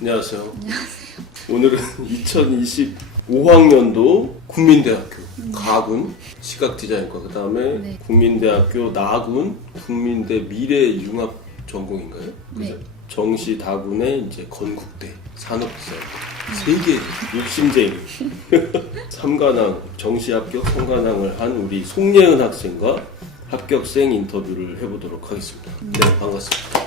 안녕하세요. 오늘은 2025학년도 국민대학교 가군 시각디자인과 그 다음에 네. 국민대학교 나군 국민대 미래융합 전공인가요? 네. 그죠? 정시 다군의 이제 건국대 산업디자인 세 개 욕심쟁이 3관왕 정시 합격 3관왕을 한 우리 송예은 학생과 합격생 인터뷰를 해보도록 하겠습니다. 네, 반갑습니다.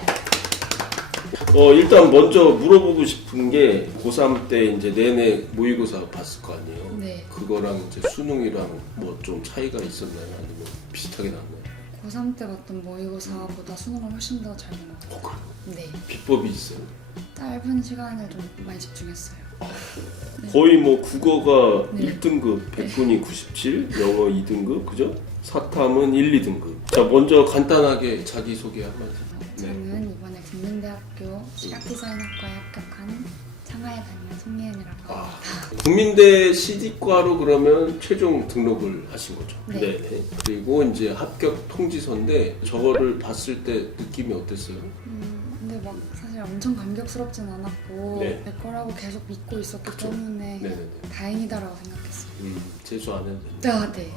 일단 먼저 물어보고 싶은 게 고3 때 이제 내내 모의고사 봤을 거 아니에요? 네. 그거랑 이제 수능이랑 뭐 좀 차이가 있었나요? 아니면 비슷하게 나왔나요? 고3 때 봤던 모의고사보다 수능을 훨씬 더 잘 나왔어요. 그래요? 네. 비법이 있어요? 짧은 시간을 좀 많이 집중했어요. 거의 뭐 국어가 네. 1등급, 백분이 97, 영어 2등급, 그죠? 사탐은 1, 2등급. 자, 먼저 간단하게 자기소개 한마디. 네. 저는 이번에 국민대학교 시각디자인학과에 합격한 창하에 다니는 송예은이라고 합니다. 국민대 CD과로 그러면 최종 등록을 하신 거죠? 네. 네네. 그리고 이제 합격 통지서인데 저거를 봤을 때 느낌이 어땠어요? 근데 막 사실 엄청 감격스럽진 않았고 네. 될 거라고 계속 믿고 있었기 때문에 네네네. 다행이다라고 생각했어요. 재수 안 해도 된다. 아, 네.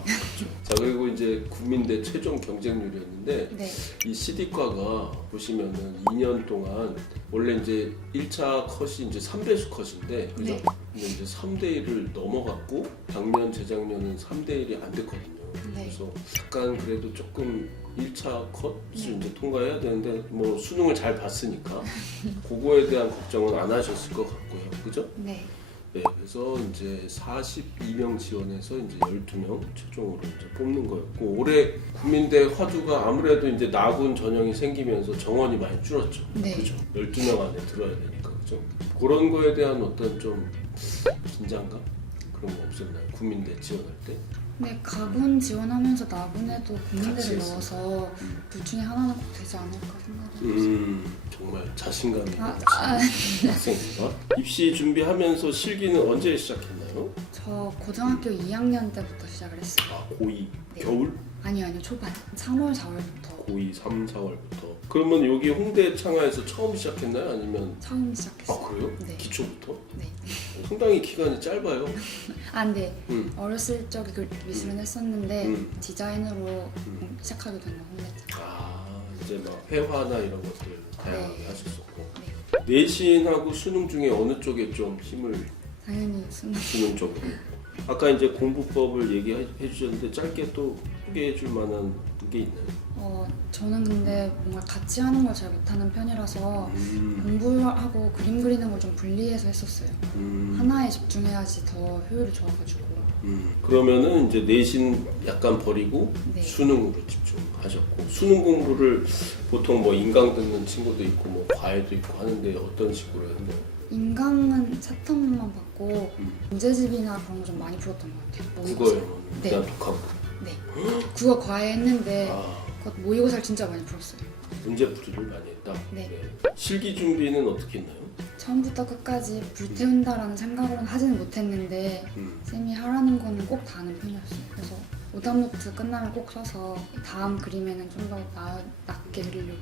자, 그리고 이제 국민대 최종 경쟁률이었는데 네. 이 CD과가 보시면은 2년 동안 원래 이제 1차 컷이 이제 3배수 컷인데 그죠? 네. 근데 이제 3대 1을 넘어갔고 작년 재작년은 3대 1이 안 됐거든요. 네. 그래서 약간 그래도 조금 1차 컷을 네. 이제 통과해야 되는데 뭐 수능을 잘 봤으니까 그거에 대한 걱정은 안 하셨을 것 같고요. 그죠? 네. 네, 그래서 이제 42명 지원해서 이제 12명 최종으로 이제 뽑는 거였고 올해 국민대 화두가 아무래도 이제 나군 전형이 생기면서 정원이 많이 줄었죠. 네. 그죠? 12명 안에 들어야 되니까 그죠? 그런 거에 대한 어떤 좀 긴장감 그런 거 없었나요? 국민대 지원할 때? 네, 가군 지원하면서 나군에도 같이 국민대를 했어요. 넣어서 둘 중에 하나는 꼭 되지 않을까 생각을 했어요. 정말 자신감이 있는 아. 학생인가? 입시 준비하면서 실기는 언제 시작했나요? 저 고등학교 2학년 때부터 시작을 했어요. 아, 고2 네. 겨울? 아니요, 초반. 3월, 4월부터 고2 3, 4월부터. 그러면 여기 홍대 창하에서 처음 시작했나요? 아니면 처음 시작했어요. 아 그래요? 네. 기초부터? 네. 상당히 기간이 짧아요. 아, 근데 음. 어렸을 적에 그 미술은 했었는데 디자인으로 음. 시작하게 된 건 홍대 때. 아 이제 막 회화나 이런 것들 다양하게 네. 하셨었고 네. 내신하고 수능 중에 어느 쪽에 좀 힘을 당연히 수능 쪽으로. 아까 이제 공부법을 얘기해 주셨는데 짧게 또 소개해 줄 만한 게 있나요? 저는 근데 뭔가 같이 하는 걸 잘 못하는 편이라서 음. 공부하고 그림 그리는 걸 좀 분리해서 했었어요. 하나에 집중해야지 더 효율이 좋아가지고. 그러면은 이제 내신 약간 버리고 네. 수능으로 집중하셨고 수능 공부를 보통 뭐 인강 듣는 친구도 있고 뭐 과외도 있고 하는데 어떤 식으로 했나요? 인강은 사탐만 받고 음. 문제집이나 그런 거 좀 많이 풀었던 것 같아요. 국어요? 네. 그냥 독학으로? 네. 국어 과외했는데 아, 그것 모의고사를 진짜 많이 풀었어요. 문제풀이를 많이 했다? 네. 실기 준비는 어떻게 했나요? 처음부터 끝까지 불태운다라는 생각으로는 하지는 못했는데 쌤이 하라는 거는 꼭 다 하는 편이었어요. 그래서 오답노트 끝나면 꼭 써서 다음 그림에는 좀 더 낫게 그리려고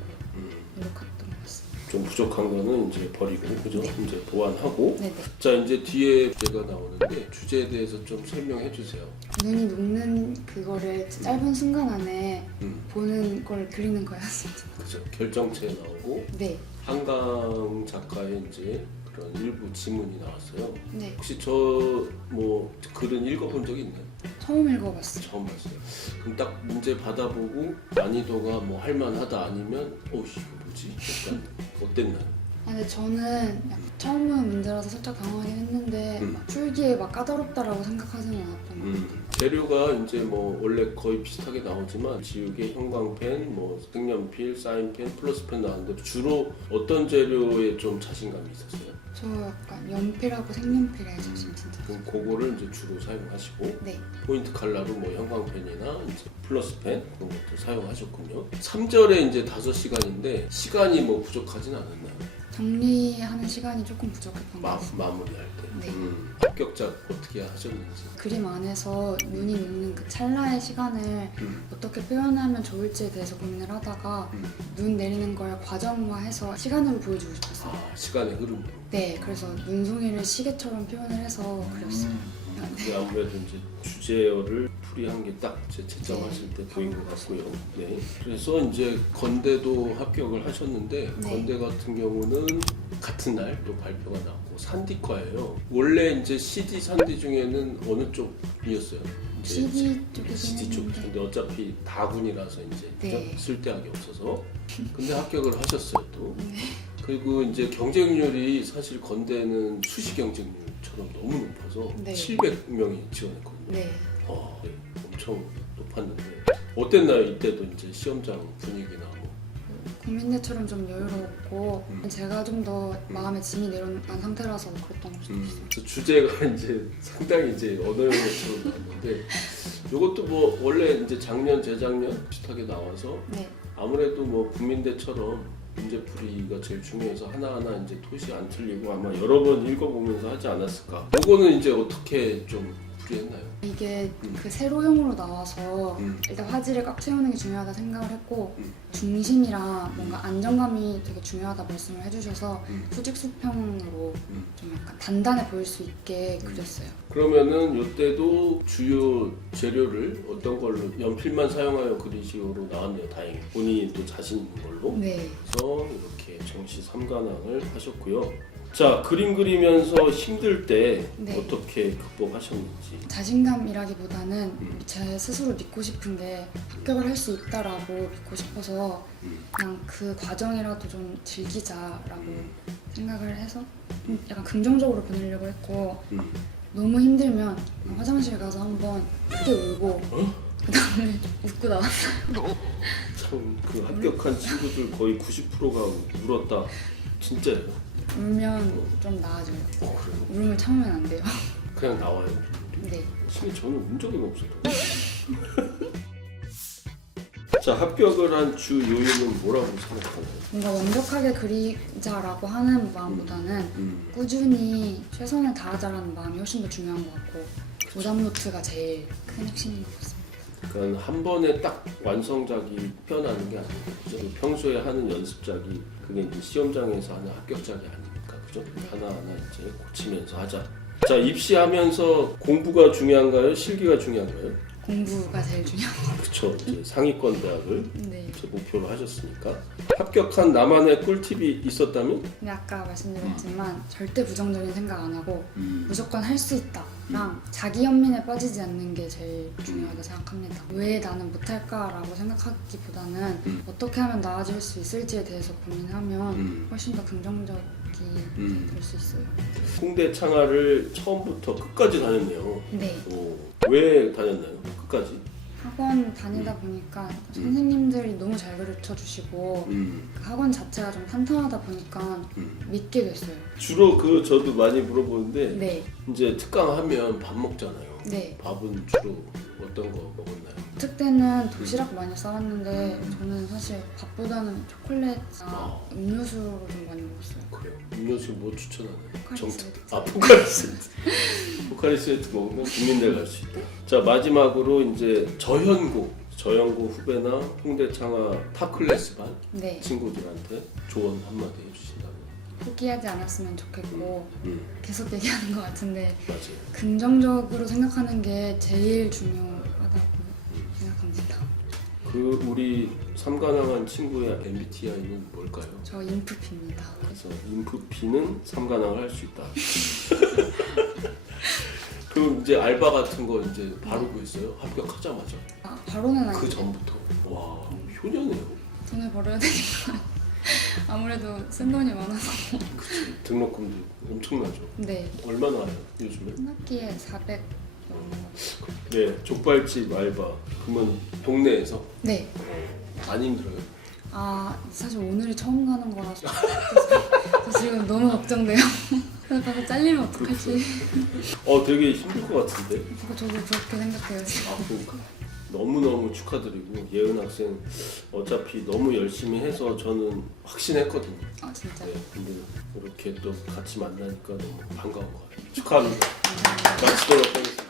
노력했던 것 같습니다. 좀 부족한 거는 이제 버리고 그죠? 네. 이제 보완하고 네네. 자 이제 뒤에 주제가 나오는데 주제에 대해서 좀 설명해 주세요. 눈이 녹는 그거를 짧은 순간 안에 보는 걸 그리는 거였습니다. 그죠? 결정체 나오고 네. 한강 작가의 이제 그런 일부 지문이 나왔어요. 네. 혹시 저 뭐 글은 읽어본 적이 있나요? 처음 읽어봤어요. 처음 봤어요. 그럼 딱 문제 받아보고 난이도가 뭐 할만하다 아니면 이거 뭐지? 약간 어땠나요? 근데 저는 약간 처음 보는 문제라서 살짝 당황하긴 했는데 막 풀기에 막 까다롭다라고 생각하지는 않았던 것 같아요. 재료가 이제 뭐 원래 거의 비슷하게 나오지만 지우개, 형광펜, 뭐 색연필, 사인펜, 플러스펜 나왔는데 주로 어떤 재료에 좀 자신감이 있었어요? 저 약간 연필하고 색연필에 자신 진짜. 그럼 그거를 이제 주로 사용하시고 네. 포인트 컬러로 뭐 형광펜이나 이제 플러스펜 그런 것도 사용하셨군요. 3절에 이제 5시간인데 시간이 뭐 부족하진 않았나요? 정리하는 시간이 조금 부족했던 것 같습니다. 마무리할 때. 네. 합격작 어떻게 하셨는지. 그림 안에서 눈이 녹는 그 찰나의 시간을 어떻게 표현하면 좋을지에 대해서 고민을 하다가 눈 내리는 걸 과정화해서 시간으로 보여주고 싶었어요. 아, 시간의 흐름. 네, 그래서 눈송이를 시계처럼 표현을 해서 그렸어요. 근데 아무래도 이제 주제어를 풀이한 게 딱 채점하실 때 보인 것 같고요. 네. 그래서 이제 건대도 합격을 하셨는데 네. 건대 같은 경우는 같은 날 또 발표가 났고 산디과예요. 원래 이제 CD 산디 중에는 어느 쪽이었어요? 이제 CD 쪽이긴 CD 쪽. 했는데. 근데 어차피 다군이라서 이제 네. 그죠? 쓸데하기 없어서. 근데 합격을 하셨어요 또. 네. 그리고 이제 경쟁률이 사실 건대는 수시 경쟁률처럼 너무 높아서 네. 700명이 지원했거든요. 네. 네, 엄청 높았는데 어땠나요? 이때도 이제 시험장 분위기나 뭐. 국민대처럼 좀 여유로웠고 제가 좀 더 마음에 짐이 내려간 상태라서 그랬던 걸 수도 있어요. 그래서 주제가 이제 상당히 이제 언어영어처럼 나왔는데 이것도 뭐 원래 이제 작년 재작년 비슷하게 나와서 네. 아무래도 뭐 국민대처럼 문제풀이가 제일 중요해서 하나하나 이제 토시 안 틀리고 아마 여러 번 읽어보면서 하지 않았을까. 이거는 이제 어떻게 좀 풀이했나요? 이게 그 세로형으로 나와서 일단 화질을 꽉 채우는 게 중요하다 생각을 했고 중심이랑 뭔가 안정감이 되게 중요하다 말씀을 해주셔서 수직 수평으로 좀 약간 단단해 보일 수 있게 그렸어요. 그러면은 이때도 주요 재료를 어떤 걸로 연필만 사용하여 그리시오로 나왔네요. 다행히 본인이 또 자신 있는 걸로. 네. 그래서 이렇게 정시 3관왕을 하셨고요. 자, 그림 그리면서 힘들 때 네. 어떻게 극복하셨는지. 자신감이라기보다는 제 스스로 믿고 싶은 게 합격을 할 수 있다라고 믿고 싶어서 그냥 그 과정이라도 좀 즐기자라고 생각을 해서 약간 긍정적으로 보내려고 했고 너무 힘들면 화장실 가서 한번 크게 울고 그 다음에 웃고 나왔어요. 참 그 합격한 친구들 거의 90%가 울었다. 진짜예요? 울면 좀 나아져요. 그래요? 울음을 참으면 안 돼요. 그냥 나와요. 네. 근데 저는 운 적은 없어요. 자, 합격을 한 주 요인은 뭐라고 생각하나요? 뭔가 완벽하게 그리자라고 하는 마음보다는 꾸준히 최선을 다하자라는 마음이 훨씬 더 중요한 것 같고 오답노트가 제일 큰 핵심인 것 같습니다. 그러니까 한 번에 딱 완성작이 표현하는 게 아니고 그죠? 평소에 하는 연습작이 그게 이제 시험장에서 하는 합격작이 아니니까 그죠? 하나하나 이제 고치면서 하자. 자, 입시하면서 공부가 중요한가요? 실기가 중요한가요? 공부가 제일 중요합니다. 그렇죠. 이제 상위권 대학을 네. 이제 목표로 하셨으니까 합격한 나만의 꿀팁이 있었다면? 근데 아까 말씀드렸지만 절대 부정적인 생각 안 하고 무조건 할 수 있다랑 자기 연민에 빠지지 않는 게 제일 중요하다고 생각합니다. 왜 나는 못할까라고 생각하기보다는 어떻게 하면 나아질 수 있을지에 대해서 고민하면 훨씬 더 긍정적이 될 수 있어요. 홍대 창하를 처음부터 끝까지 다녔네요. 네. 오, 왜 다녔나요? 끝까지? 학원 다니다 보니까 선생님들이 너무 잘 가르쳐 주시고 그 학원 자체가 좀 탄탄하다 보니까 믿게 됐어요. 주로 저도 많이 물어보는데 네. 이제 특강하면 밥 먹잖아요. 네. 밥은 주로 어떤 거 먹었나요? 특 때는 도시락 많이 싸왔는데 저는 사실 밥보다는 초콜릿이나 음료수로 좀 많이 먹었어요. 그래요. 음료수 뭐 추천하나요? 포카리 세트. 포카리 세트. 포카리 세트 먹으면 국민대 갈 수 있다. 자, 마지막으로 이제 저연고 후배나 홍대 창하 탑 클래스 반 네. 친구들한테 조언 한마디 해주신다면. 포기하지 않았으면 좋겠고 계속 얘기하는 것 같은데 맞아요. 긍정적으로 생각하는 게 제일 중요하다고 생각합니다. 우리 삼관왕한 친구의 MBTI는 뭘까요? 저 인프피입니다. 그래서 인프피는 삼관왕을 할 수 있다. 그럼 이제 알바 같은 거 이제 바로 구했어요? 합격하자마자. 바로는 아니고 그 전부터. 와, 효녀네요. 돈을 벌어야 되니까 아무래도 쓴 돈이 많아서. 그치. 등록금도 엄청나죠. 네. 얼마나 와요, 요즘에? 한 학기에 400 네, 족발집 알바. 그러면 동네에서 네. 안 힘들어요? 사실 오늘이 처음 가는 거라서 저 지금 너무 걱정돼요. 가서 잘리면 어떡하지? 되게 힘들 것 같은데? 저도 그렇게 생각해요 지금. 그러니까. 너무너무 축하드리고 예은 학생 어차피 너무 열심히 해서 저는 확신했거든요. 아 진짜. 네, 근데 이렇게 또 같이 만나니까 너무 반가운 것 같아요. 축하합니다. 마치도록 하겠습니다.